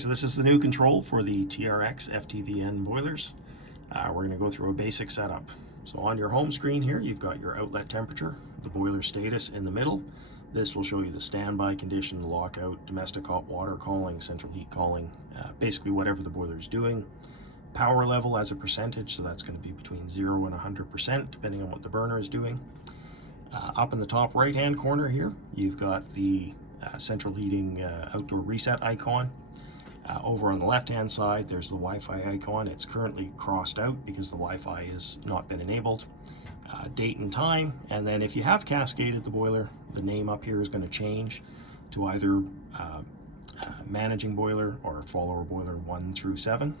So this is the new control for the TRX FTVN boilers. We're going to go through a basic setup. So on your home screen here, you've got your outlet temperature, the boiler status in the middle. This will show you the standby condition, lockout, domestic hot water calling, central heat calling, basically whatever the boiler is doing. Power level as a percentage, so that's going to be between 0 and 100% depending on what the burner is doing. Up in the top right hand corner here, you've got the central heating outdoor reset icon. Over on the left hand side, there's the Wi-Fi icon. It's currently crossed out because the Wi-Fi has not been enabled. Date and time, and then if you have cascaded the boiler, the name up here is going to change to either managing boiler or follower boiler 1 through 7.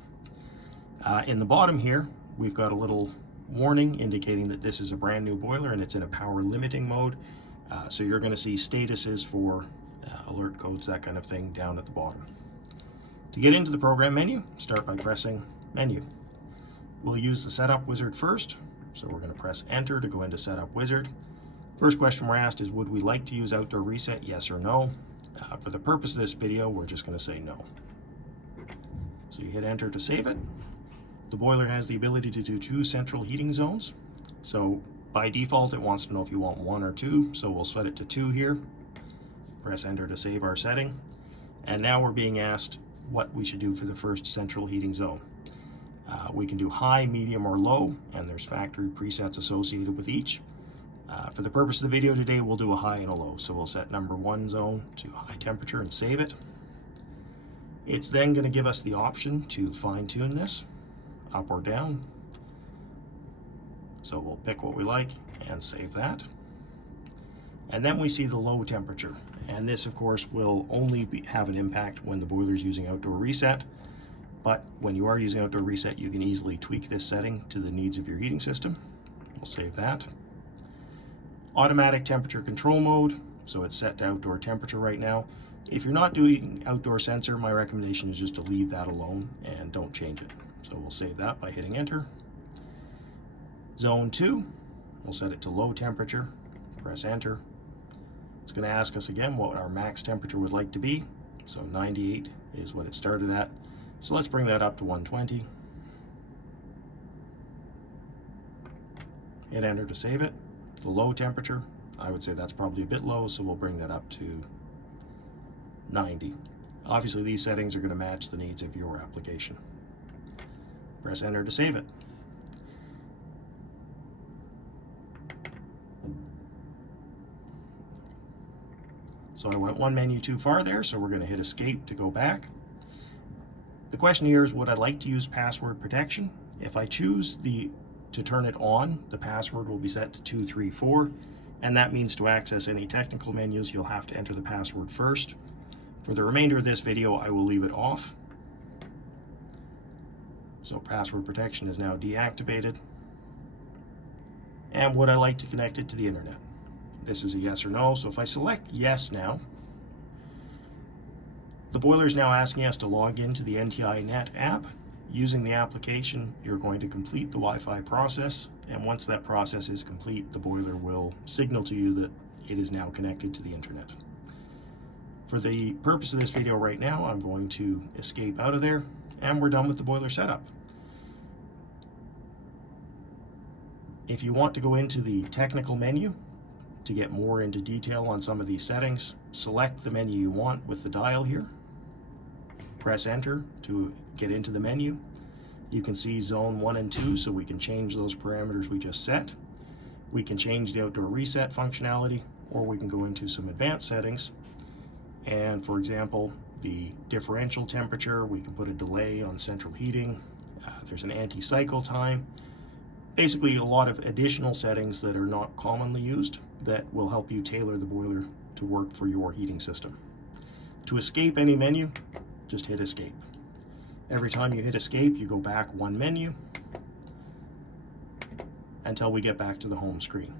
In the bottom here, we've got a little warning indicating that this is a brand new boiler and it's in a power limiting mode. So you're going to see statuses for alert codes, that kind of thing, down at the bottom. To get into the program menu, start by pressing Menu. We'll use the Setup Wizard first, so we're going to press Enter to go into Setup Wizard. First question we're asked is, would we like to use Outdoor Reset, yes or no? For the purpose of this video, we're just going to say no. So you hit Enter to save it. The boiler has the ability to do 2 central heating zones. So by default, it wants to know if you want 1 or 2, so we'll set it to 2 here. Press Enter to save our setting. And now we're being asked what we should do for the first central heating zone. We can do high, medium, or low, and there's factory presets associated with each. For the purpose of the video today, we'll do a high and a low. So we'll set number 1 zone to high temperature and save it. It's then going to give us the option to fine-tune this, up or down. So we'll pick what we like and save that. And then we see the low temperature. And this, of course, will only have an impact when the boiler is using outdoor reset. But when you are using outdoor reset, you can easily tweak this setting to the needs of your heating system. We'll save that. Automatic temperature control mode. So it's set to outdoor temperature right now. If you're not doing outdoor sensor, my recommendation is just to leave that alone and don't change it. So we'll save that by hitting Enter. Zone 2, we'll set it to low temperature. Press Enter. It's going to ask us again what our max temperature would like to be. So 98 is what it started at. So let's bring that up to 120. Hit Enter to save it. The low temperature, I would say that's probably a bit low, so we'll bring that up to 90. Obviously these settings are going to match the needs of your application. Press Enter to save it. So I went one menu too far there, so we're going to hit Escape to go back. The question here is, would I like to use password protection? If I choose to turn it on, the password will be set to 234, and that means to access any technical menus, you'll have to enter the password first. For the remainder of this video, I will leave it off. So password protection is now deactivated. And would I like to connect it to the internet? This is a yes or no. So if I select yes now, the boiler is now asking us to log into the NTI Net app. Using the application, you're going to complete the Wi-Fi process, and once that process is complete, the boiler will signal to you that it is now connected to the internet. For the purpose of this video right now, I'm going to escape out of there, and we're done with the boiler setup. If you want to go into the technical menu to get more into detail on some of these settings, select the menu you want with the dial here. Press Enter to get into the menu. You can see zone 1 and 2, so we can change those parameters we just set. We can change the outdoor reset functionality, or we can go into some advanced settings. And for example, the differential temperature, we can put a delay on central heating. There's an anti-cycle time. Basically a lot of additional settings that are not commonly used that will help you tailor the boiler to work for your heating system. To escape any menu, just hit Escape. Every time you hit Escape, you go back one menu until we get back to the home screen.